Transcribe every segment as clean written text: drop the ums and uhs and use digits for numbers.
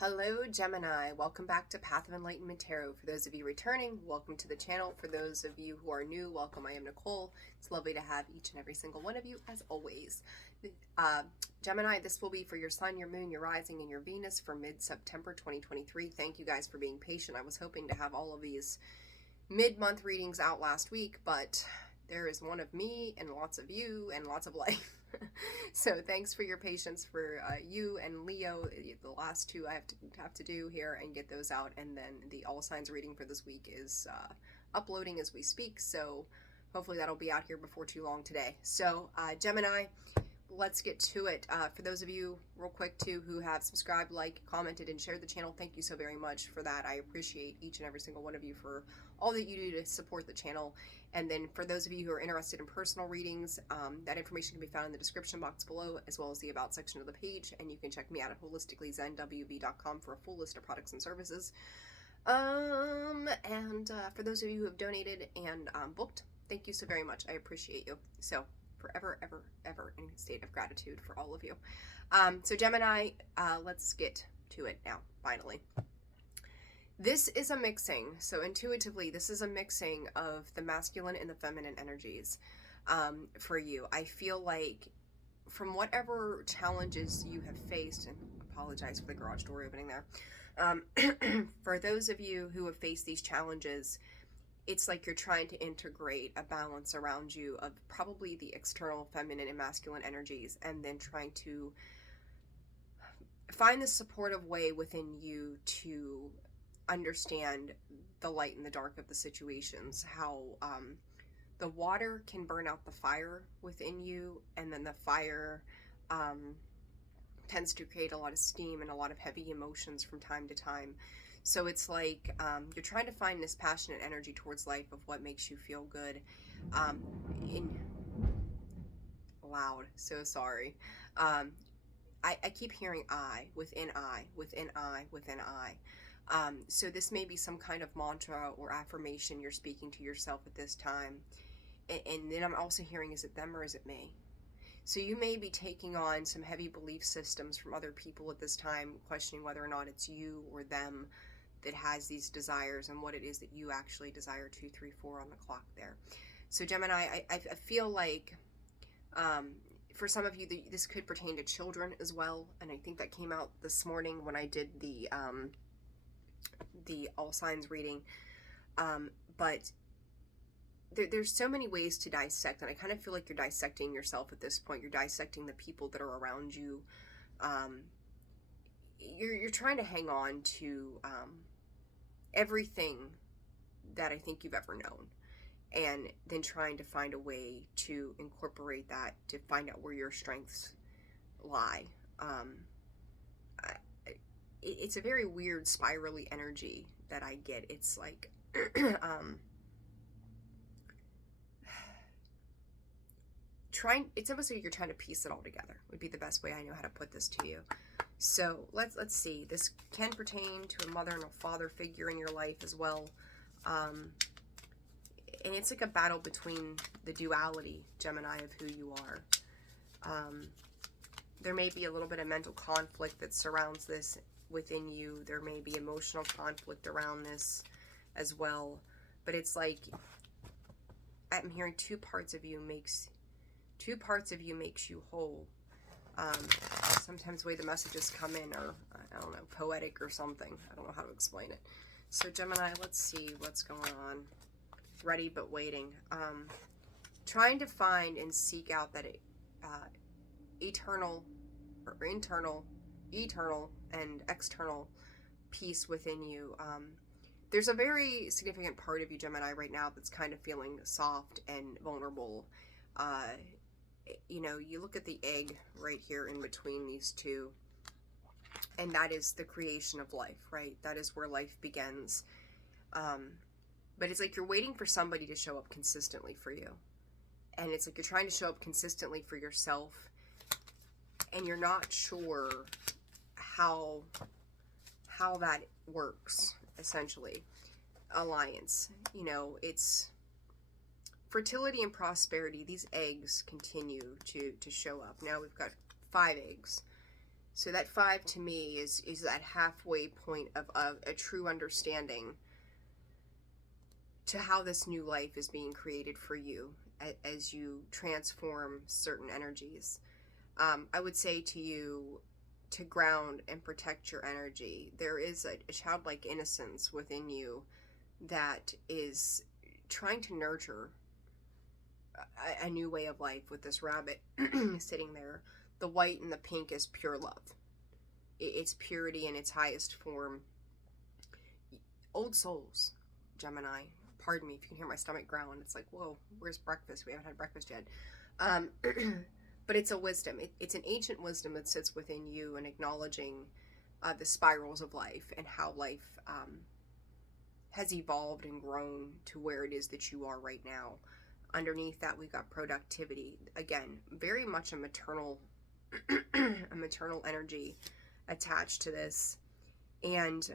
Hello Gemini, welcome back to Path of Enlightenment Tarot. For those of you returning, welcome to the channel. For those of you who are new, welcome. I am Nicole. It's lovely to have each and every single one of you as always. Gemini, this will be for your sun, your moon, your rising, and your Venus for mid-September 2023. Thank you guys for being patient. I was hoping to have all of these mid-month readings out last week, but there is one of me and lots of you and lots of life. So thanks for your patience for you and Leo. The last two I have to do here and get those out, and then the all signs reading for this week is uploading as we speak, so hopefully that'll be out here before too long today. So Gemini, let's get to it. For those of you real quick too who have subscribed, liked, commented, and shared the channel, thank you so very much for that. I appreciate each and every single one of you for all that you do to support the channel. And then for those of you who are interested in personal readings, that information can be found in the description box below, as well as the about section of the page, and you can check me out at holisticallyzenwb.com for a full list of products and services. For those of you who have donated and booked, thank you so very much. I appreciate you. So forever, ever, ever in a state of gratitude for all of you. So Gemini, let's get to it now, finally. This is a mixing, so intuitively, this is a mixing of the masculine and the feminine energies for you. I feel like from whatever challenges you have faced, and apologize for the garage door opening there, for those of you who have faced these challenges, it's like you're trying to integrate a balance around you of probably the external feminine and masculine energies, and then trying to find the supportive way within you to understand the light and the dark of the situations, how the water can burn out the fire within you, and then the fire tends to create a lot of steam and a lot of heavy emotions from time to time. So it's like you're trying to find this passionate energy towards life of what makes you feel good. Loud, so sorry. I keep hearing I, within I, within I, within I. So this may be some kind of mantra or affirmation you're speaking to yourself at this time. And then I'm also hearing, is it them or is it me? So you may be taking on some heavy belief systems from other people at this time, questioning whether or not it's you or them that has these desires and what it is that you actually desire. 2, 3, 4 on the clock there. So Gemini, I feel like for some of you, this could pertain to children as well. And I think that came out this morning when I did the all signs reading, but there's so many ways to dissect, and I kind of feel like you're dissecting yourself at this point. You're dissecting the people that are around you. You're trying to hang on to everything that I think you've ever known, and then trying to find a way to incorporate that to find out where your strengths lie. It's a very weird spirally energy that I get. It's like it's almost like you're trying to piece it all together would be the best way I know how to put this to you. So let's see. This can pertain to a mother and a father figure in your life as well. And it's like a battle between the duality, Gemini, of who you are. There may be a little bit of mental conflict that surrounds this within you. There may be emotional conflict around this as well. But it's like I'm hearing two parts of you makes you whole. Sometimes the way the messages come in are, I don't know, poetic or something. I don't know how to explain it. So Gemini, let's see what's going on. Ready but waiting. Trying to find and seek out that eternal or internal, eternal and external peace within you. There's a very significant part of you, Gemini, right now that's kind of feeling soft and vulnerable. You know, you look at the egg right here in between these two, and that is the creation of life, right? That is where life begins. But it's like you're waiting for somebody to show up consistently for you. And it's like you're trying to show up consistently for yourself, and you're not sure how that works, essentially. Alliance. You know, it's fertility and prosperity. These eggs continue to show up. Now we've got 5 eggs. So that 5 to me is that halfway point of a true understanding to how this new life is being created for you as you transform certain energies. I would say to you to ground and protect your energy. There is a childlike innocence within you that is trying to nurture a new way of life with this rabbit sitting there. The white and the pink is pure love. It's purity in its highest form. Old souls, Gemini. Pardon me if you can hear my stomach growling. It's like, whoa, where's breakfast? We haven't had breakfast yet. But it's a wisdom. It's an ancient wisdom that sits within you and acknowledging the spirals of life and how life has evolved and grown to where it is that you are right now. Underneath that, we've got productivity. Again, very much a maternal a maternal energy attached to this. And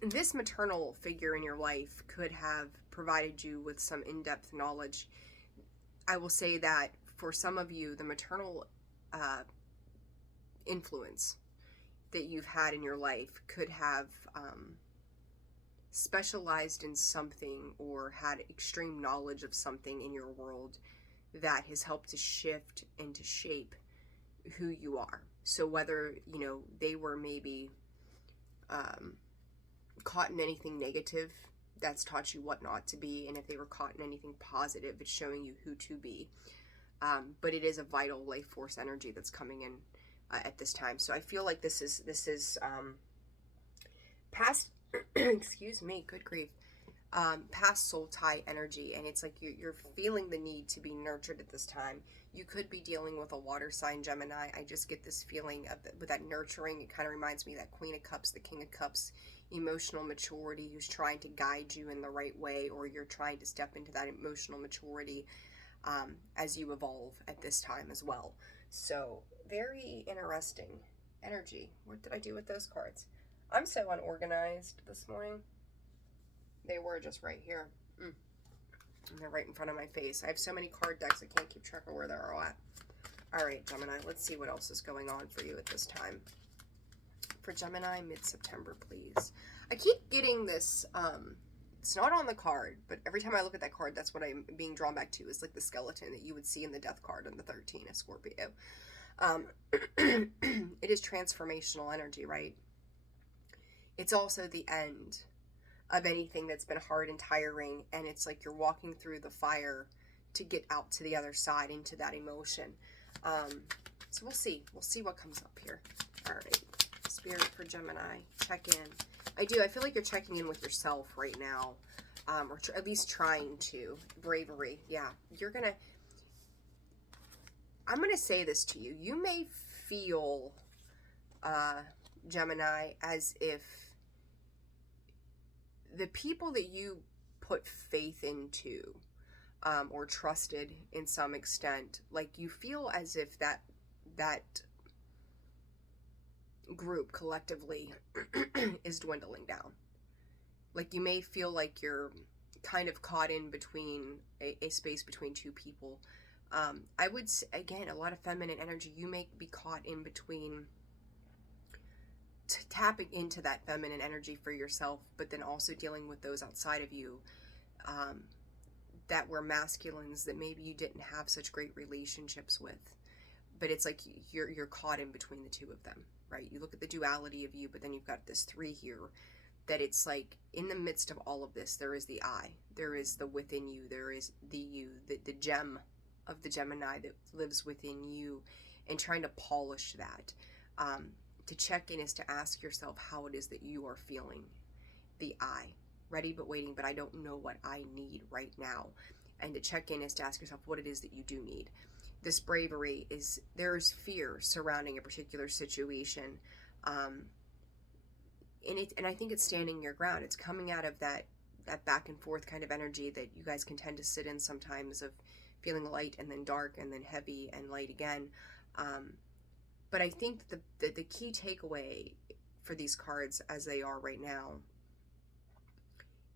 this maternal figure in your life could have provided you with some in-depth knowledge. I will say that for some of you, the maternal influence that you've had in your life could have specialized in something or had extreme knowledge of something in your world that has helped to shift and to shape who you are. So whether, you know, they were maybe caught in anything negative, that's taught you what not to be, and if they were caught in anything positive, it's showing you who to be. But it is a vital life force energy that's coming in at this time. So I feel like this is past excuse me, good grief, past soul tie energy, and it's like you're feeling the need to be nurtured at this time. You could be dealing with a water sign, Gemini. I just get this feeling of with that nurturing. It kind of reminds me of that Queen of Cups, the King of Cups, emotional maturity, who's trying to guide you in the right way, or you're trying to step into that emotional maturity as you evolve at this time as well. So very interesting energy. What did I do with those cards? I'm so unorganized this morning. They were just right here. And they're right in front of my face. I have so many card decks, I can't keep track of where they're all at. All right, Gemini, let's see what else is going on for you at this time. For Gemini, mid-September, please. I keep getting this, it's not on the card, but every time I look at that card, that's what I'm being drawn back to, is like the skeleton that you would see in the death card on the 13 of Scorpio. It is transformational energy, right? It's also the end of anything that's been hard and tiring, and it's like you're walking through the fire to get out to the other side into that emotion. So we'll see what comes up here. All right, Spirit for Gemini, check in. I feel like you're checking in with yourself right now, or at least trying to. Bravery, yeah. I'm gonna say this to you. You may feel, Gemini, as if the people that you put faith into or trusted in some extent, like you feel as if that group collectively is dwindling down. Like you may feel like you're kind of caught in between a space between two people. I would say, again, a lot of feminine energy. You may be caught in between, tapping into that feminine energy for yourself, but then also dealing with those outside of you that were masculines that maybe you didn't have such great relationships with. But it's like you're caught in between the two of them, right? You look at the duality of you, but then you've got this 3 here, that it's like in the midst of all of this, there is the I, there is the within you, there is the you, the gem of the Gemini that lives within you, and trying to polish that. To check in is to ask yourself how it is that you are feeling. The I, ready but waiting, but I don't know what I need right now. And to check in is to ask yourself what it is that you do need. This bravery is, there's fear surrounding a particular situation. And I think it's standing your ground. It's coming out of that back and forth kind of energy that you guys can tend to sit in sometimes, of feeling light and then dark and then heavy and light again. But I think the key takeaway for these cards as they are right now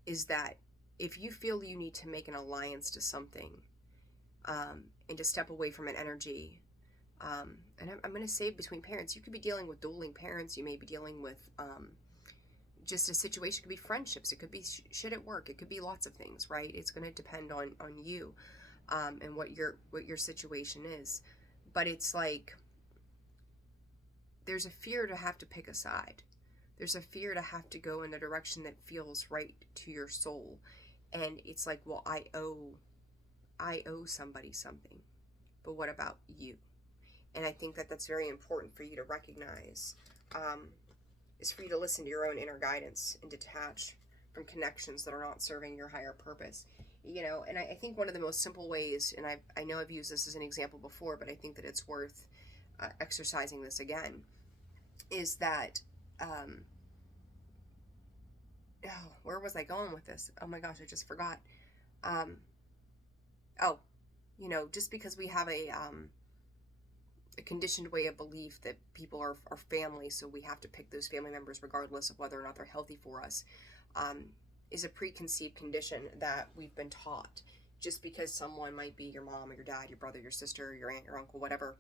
is that if you feel you need to make an alliance to something and to step away from an energy, And I'm going to say between parents, you could be dealing with dueling parents. You may be dealing with just a situation. It could be friendships. It could be shit at work. It could be lots of things, right? It's going to depend on you and what your situation is. But it's like there's a fear to have to pick a side. There's a fear to have to go in a direction that feels right to your soul. And it's like, well, I owe somebody something. But what about you? And I think that that's very important for you to recognize, is for you to listen to your own inner guidance and detach from connections that are not serving your higher purpose. You know, and I think one of the most simple ways, and I know I've used this as an example before, but I think that it's worth exercising this again, is that, where was I going with this? Oh my gosh, I just forgot. You know, just because we have a conditioned way of belief that people are family, so we have to pick those family members regardless of whether or not they're healthy for us, is a preconceived condition that we've been taught. Just because someone might be your mom or your dad, your brother, your sister, your aunt, your uncle, whatever,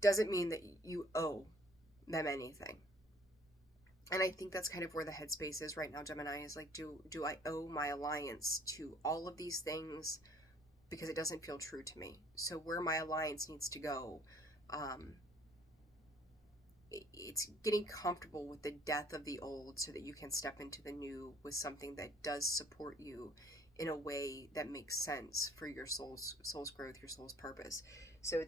doesn't mean that you owe them anything. And I think that's kind of where the headspace is right now, Gemini, is like, do I owe my alliance to all of these things? Because it doesn't feel true to me. So where my alliance needs to go, it's getting comfortable with the death of the old so that you can step into the new with something that does support you in a way that makes sense for your soul's growth, your soul's purpose. So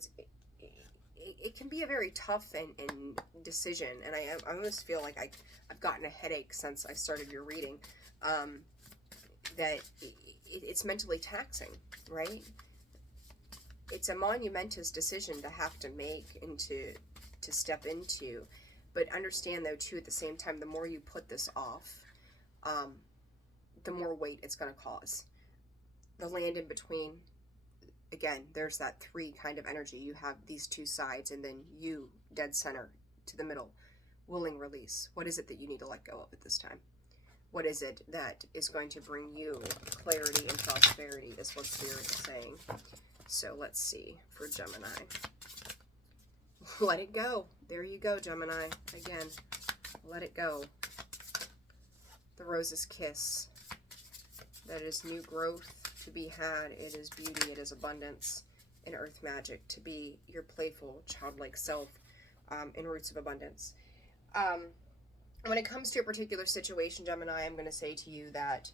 it can be a very tough and decision. And I almost feel like I've gotten a headache since I started your reading, that it's mentally taxing, right? It's a monumentous decision to have to make and to step into. But understand, though, too, at the same time, the more you put this off, the more weight it's going to cause. The land in between, again, there's that 3 kind of energy. You have these 2 sides, and then you, dead center, to the middle. Willing release. What is it that you need to let go of at this time? What is it that is going to bring you clarity and prosperity, is what Spirit is saying. So let's see for Gemini. Let it go. There you go, Gemini. Again, let it go. The Rose's Kiss. That is new growth to be had. It is beauty. It is abundance and earth magic to be your playful, childlike self in Roots of Abundance. When it comes to a particular situation, Gemini, I'm going to say to you that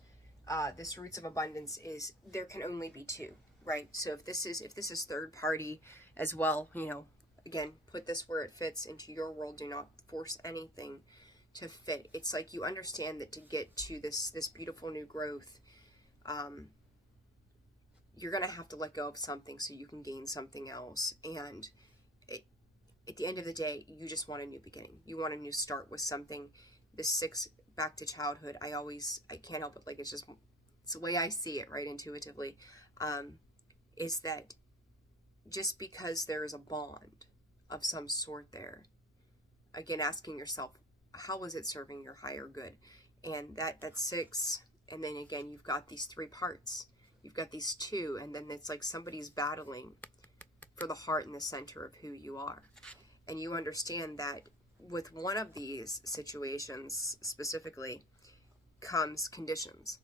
this Roots of Abundance is, there can only be 2, right? So if this is third party as well, you know, again, put this where it fits into your world. Do not force anything to fit. It's like you understand that to get to this beautiful new growth, you're going to have to let go of something so you can gain something else. And at the end of the day, you just want a new beginning. You want a new start with something. This 6, back to childhood, I can't help it. Like, it's the way I see it, right, intuitively, is that just because there is a bond of some sort there, again, asking yourself, how is it serving your higher good? And that 6, and then again, you've got these 3 parts. You've got these 2, and then it's like somebody's battling for the heart and the center of who you are. And you understand that with one of these situations specifically comes conditions.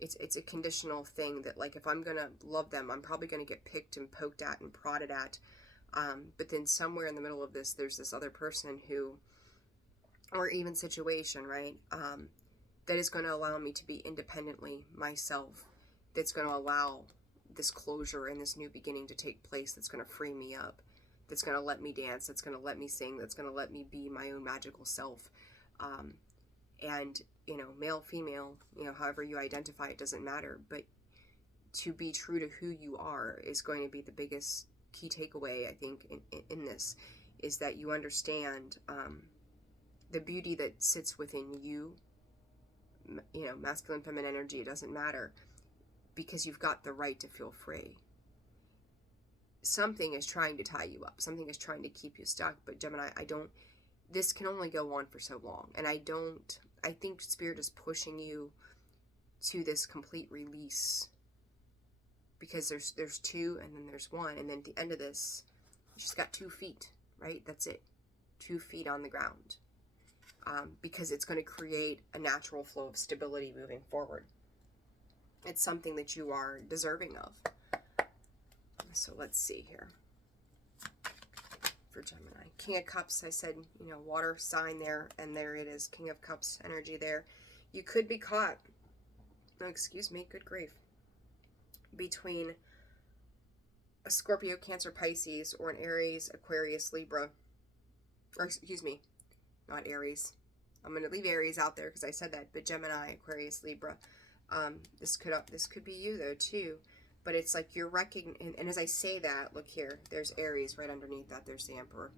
It's a conditional thing that, like, if I'm going to love them, I'm probably going to get picked and poked at and prodded at. But then somewhere in the middle of this, there's this other person who, or even situation, right, that is going to allow me to be independently myself, that's going to allow this closure and this new beginning to take place, that's going to free me up, that's going to let me dance, that's going to let me sing, that's going to let me be my own magical self. And, you know, male, female, you know, however you identify, it doesn't matter. But to be true to who you are is going to be the biggest key takeaway, I think, in this, is that you understand the beauty that sits within you, you know, masculine, feminine energy, it doesn't matter, because you've got the right to feel free. Something is trying to tie you up. Something is trying to keep you stuck. But Gemini, this can only go on for so long. And I think Spirit is pushing you to this complete release, because there's 2 and then there's 1. And then at the end of this, she's got 2 feet, right? That's it. 2 feet on the ground. Because it's going to create a natural flow of stability moving forward. It's something that you are deserving of. So let's see here. For Gemini. King of Cups, I said, you know, water sign there, and there it is. King of Cups energy there. You could be caught, oh, excuse me, good grief, between a Scorpio, Cancer, Pisces, or an Aries, Aquarius, Libra. Or excuse me, not Aries. I'm going to leave Aries out there because I said that, but Gemini, Aquarius, Libra. This could be you though too, but it's like you're recognizing, and as I say that, look here, there's Aries right underneath that, there's the Emperor.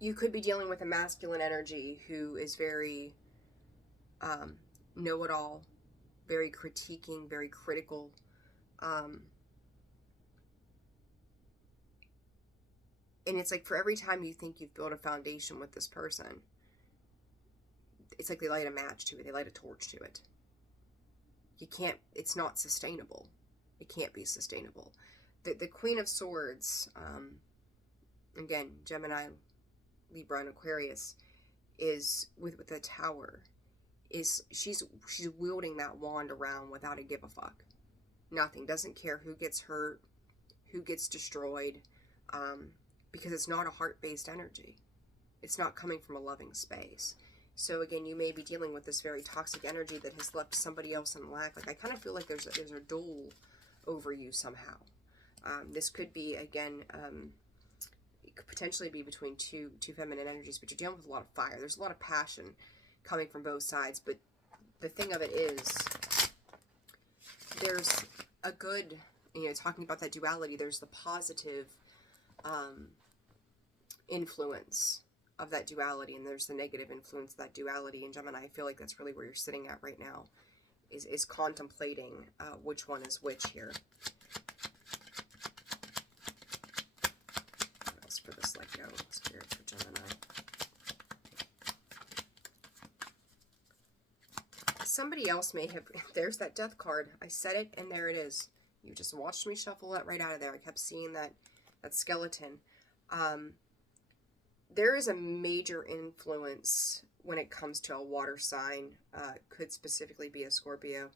You could be dealing with a masculine energy who is very know-it-all, very critiquing, very critical. And it's like for every time you think you've built a foundation with this person, it's like they light a match to it. They light a torch to it. You can't, it's not sustainable. It can't be sustainable. The Queen of Swords, again, Gemini, Libra, and Aquarius, is with the Tower, is she's wielding that wand around without a give a fuck. Nothing. Doesn't care who gets hurt, who gets destroyed, because it's not a heart-based energy. It's not coming from a loving space. So again, you may be dealing with this very toxic energy that has left somebody else in lack. Like I kind of feel like there's a dole over you somehow. This could be, again, it could potentially be between two feminine energies, but you're dealing with a lot of fire. There's a lot of passion coming from both sides. But the thing of it is, there's a good, you know, talking about that duality, there's the positive influence of that duality, and there's the negative influence of that duality. And Gemini, I feel like that's really where you're sitting at right now, is contemplating which one is which here. What else for this let go, Spirit, for Gemini? Somebody else may have, there's that Death card. I said it, and there it is. You just watched me shuffle that right out of there. I kept seeing that skeleton. There is a major influence when it comes to a water sign, could specifically be a Scorpio,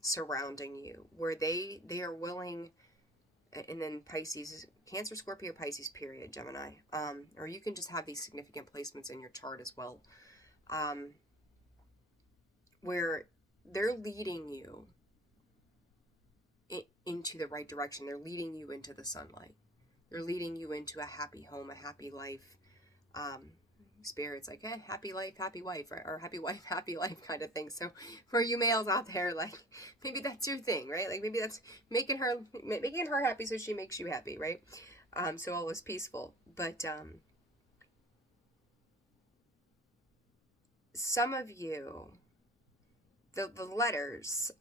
surrounding you, where they are willing, and then Pisces, Cancer, Scorpio, Pisces, period, Gemini, or you can just have these significant placements in your chart as well, where they're leading you into the right direction. They're leading you into the sunlight. They're leading you into a happy home, a happy life. Spirit's like, happy life, happy wife, or happy wife, happy life kind of thing. So for you males out there, like, maybe that's your thing, right? Like, maybe that's making her happy so she makes you happy, right? So all is peaceful. But some of you, the letters,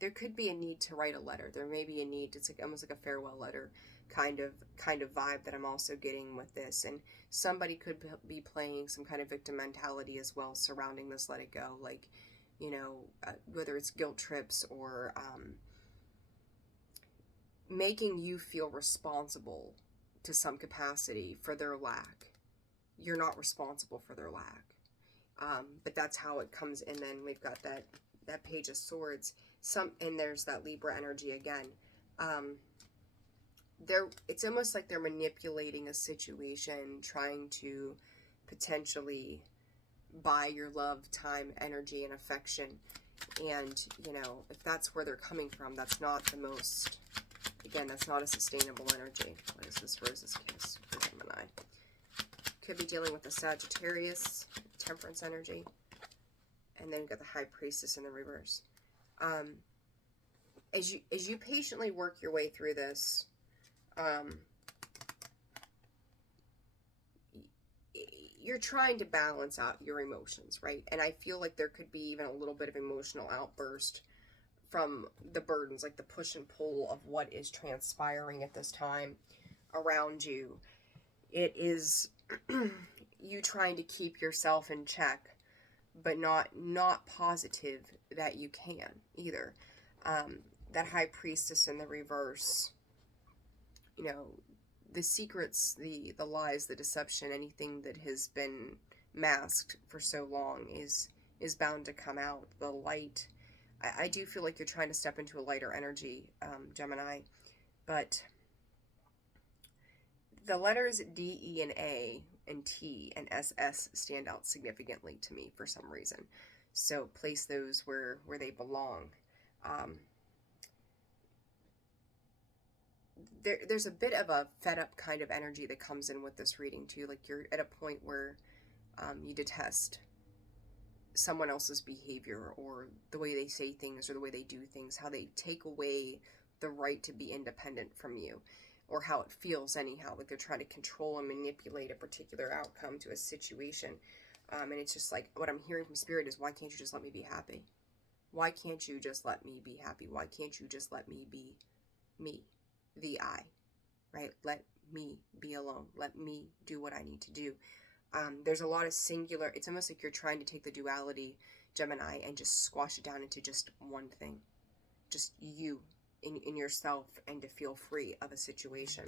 there could be a need to write a letter. There may be a need. It's like almost like a farewell letter kind of vibe that I'm also getting with this. And somebody could be playing some kind of victim mentality as well surrounding this let it go. Like, you know, whether it's guilt trips or making you feel responsible to some capacity for their lack. You're not responsible for their lack. But that's how it comes. And then we've got that Page of Swords. And there's that Libra energy again. It's almost like they're manipulating a situation, trying to potentially buy your love, time, energy, and affection. And, you know, if that's where they're coming from, that's not the most, again, that's not a sustainable energy. What is this Rose's Kiss for Gemini? Could be dealing with the Sagittarius, Temperance energy. And then we've got the High Priestess in the reverse. As you patiently work your way through this, you're trying to balance out your emotions, right? And I feel like there could be even a little bit of emotional outburst from the burdens, like the push and pull of what is transpiring at this time around you. It is you trying to keep yourself in check, but not positive that you can either. That High Priestess in the reverse, you know, the secrets, the lies, the deception, anything that has been masked for so long is bound to come out. The light, I do feel like you're trying to step into a lighter energy, Gemini, but the letters D, E, and A, and T, and SS stand out significantly to me for some reason. So place those where they belong. There's a bit of a fed up kind of energy that comes in with this reading too. Like you're at a point where you detest someone else's behavior or the way they say things or the way they do things, how they take away the right to be independent from you, or how it feels anyhow, like they're trying to control and manipulate a particular outcome to a situation. And it's just like, what I'm hearing from Spirit is, why can't you just let me be happy? Why can't you just let me be happy? Why can't you just let me be me, the I, right? Let me be alone. Let me do what I need to do. There's a lot of singular, it's almost like you're trying to take the duality, Gemini, and just squash it down into just one thing. Just you in yourself, and to feel free of a situation.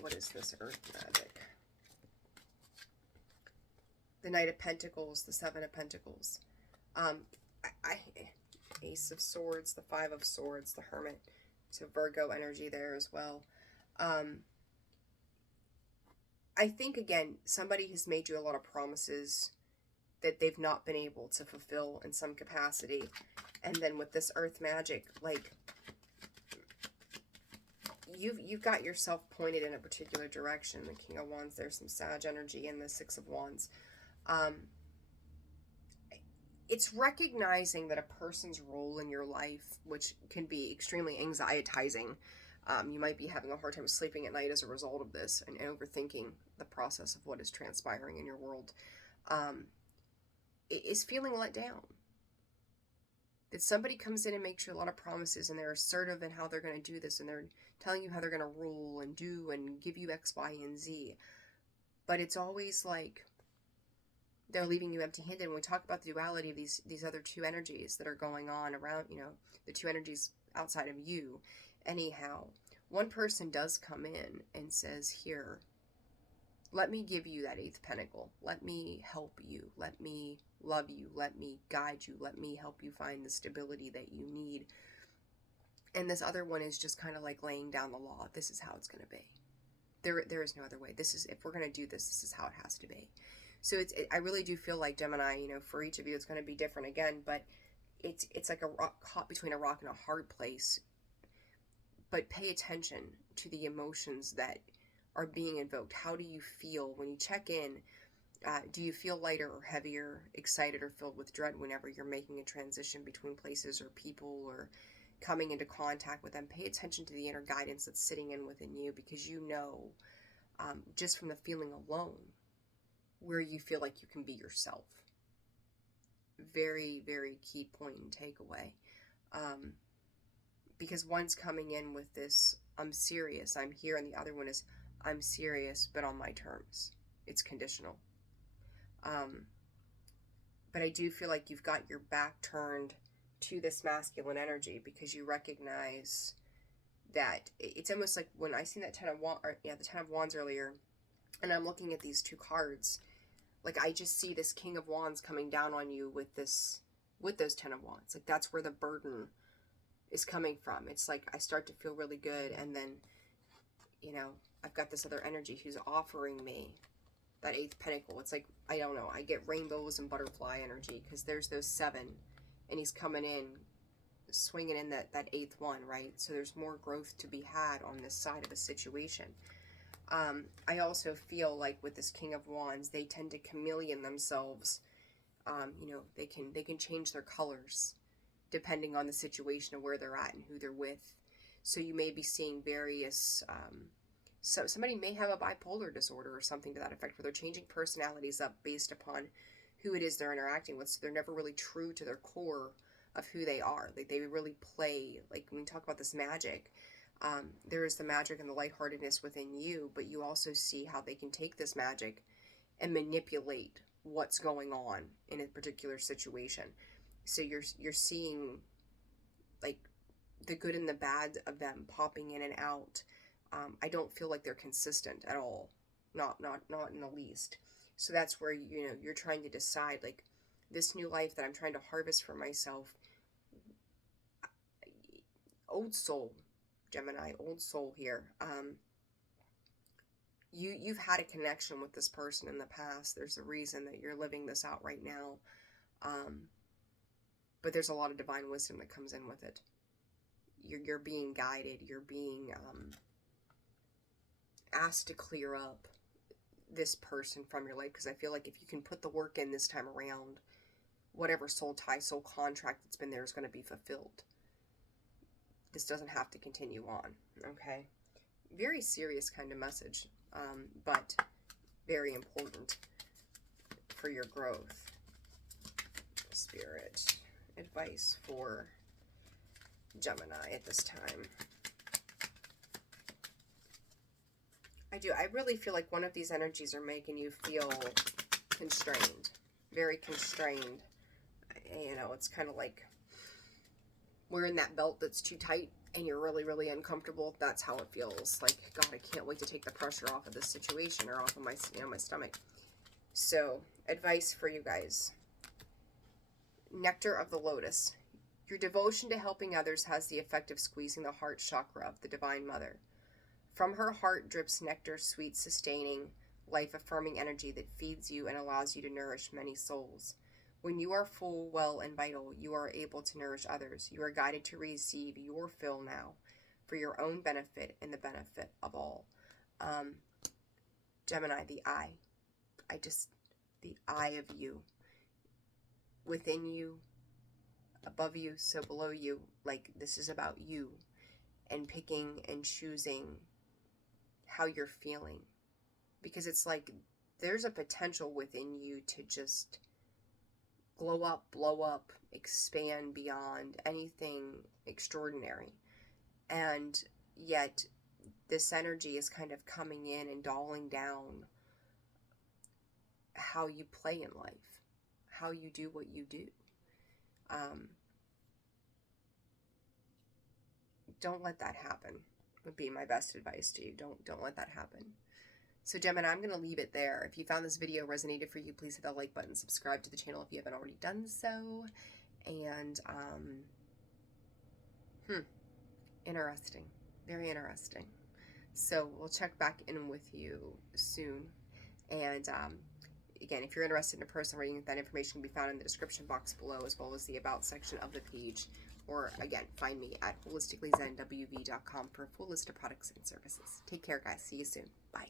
What is this Earth magic? The Knight of Pentacles, the Seven of Pentacles. Ace of Swords, the Five of Swords, the Hermit. So Virgo energy there as well. I think, again, somebody has made you a lot of promises that they've not been able to fulfill in some capacity. And then with this Earth magic, like, you've got yourself pointed in a particular direction. The King of Wands, there's some Sag energy, and the Six of Wands. It's recognizing that a person's role in your life, which can be extremely anxietizing. You might be having a hard time sleeping at night as a result of this, and overthinking the process of what is transpiring in your world, is feeling let down. That somebody comes in and makes you a lot of promises, and they're assertive in how they're going to do this, and they're telling you how they're going to rule and do and give you X, Y, and Z. But it's always like they're leaving you empty-handed. When we talk about the duality of these other two energies that are going on around, the two energies outside of you, anyhow, one person does come in and says, here, let me give you that eighth pentacle. Let me help you. Let me love you. Let me guide you. Let me help you find the stability that you need. And this other one is just kind of like laying down the law. This is how it's going to be. There is no other way. This is, if we're going to do this, this is how it has to be. So I really do feel like, Gemini, for each of you, it's going to be different again, but it's like a rock caught between a rock and a hard place. But pay attention to the emotions that are being invoked. How do you feel when you check in? Do you feel lighter or heavier, excited or filled with dread whenever you're making a transition between places or people, or coming into contact with them? Pay attention to the inner guidance that's sitting in within you, because just from the feeling alone, where you feel like you can be yourself. Very, very key point and takeaway. Because one's coming in with this, I'm serious, I'm here, and the other one is, I'm serious, but on my terms. It's conditional. But I do feel like you've got your back turned to this masculine energy, because you recognize that it's almost like when I seen that the Ten of Wands earlier, and I'm looking at these two cards, like I just see this King of Wands coming down on you with those Ten of Wands. Like that's where the burden is coming from. It's like I start to feel really good, and then I've got this other energy who's offering me that eighth pentacle. It's like, I don't know, I get rainbows and butterfly energy, because there's those seven, and he's coming in, swinging in that eighth one, right? So there's more growth to be had on this side of a situation. I also feel like with this King of Wands, they tend to chameleon themselves. They can change their colors depending on the situation of where they're at and who they're with. So you may be seeing various, so somebody may have a bipolar disorder or something to that effect, where they're changing personalities up based upon who it is they're interacting with. So they're never really true to their core of who they are. Like they really play, like when we talk about this magic, there is the magic and the lightheartedness within you, but you also see how they can take this magic and manipulate what's going on in a particular situation. So you're seeing like the good and the bad of them popping in and out, I don't feel like they're consistent at all. Not in the least. So that's where, you know, you're trying to decide, like, this new life that I'm trying to harvest for myself. Old soul, Gemini, old soul here. You've had a connection with this person in the past. There's a reason that you're living this out right now. But there's a lot of divine wisdom that comes in with it. You're being guided. You're being asked to clear up this person from your life, because I feel like if you can put the work in this time around, whatever soul tie, soul contract that's been there is going to be fulfilled. This doesn't have to continue on, okay? Very serious kind of message, but very important for your growth. Spirit, advice for Gemini at this time. I really feel like one of these energies are making you feel constrained, very constrained. You know, it's kind of like wearing that belt that's too tight and you're really, really uncomfortable. That's how it feels. Like, God, I can't wait to take the pressure off of this situation or off of my, you know, my stomach. So, advice for you guys. Nectar of the Lotus. Your devotion to helping others has the effect of squeezing the heart chakra of the Divine Mother. From her heart drips nectar, sweet, sustaining, life-affirming energy that feeds you and allows you to nourish many souls. When you are full, well, and vital, you are able to nourish others. You are guided to receive your fill now for your own benefit and the benefit of all. Gemini, the I. The I of you. Within you, above you, so below you. Like, this is about you and picking and choosing how you're feeling, because it's like there's a potential within you to just glow up, blow up, expand beyond anything extraordinary, and yet this energy is kind of coming in and dulling down how you play in life, how you do what you do. Don't let that happen would be my best advice to you. Don't let that happen. So Gemini, I'm going to leave it there. If you found this video resonated for you, please hit that like button, subscribe to the channel if you haven't already done so. And, interesting. Very interesting. So we'll check back in with you soon. And, again, if you're interested in a personal reading, that information can be found in the description box below, as well as the About section of the page. Or, again, find me at holisticallyzenwv.com for a full list of products and services. Take care, guys. See you soon. Bye.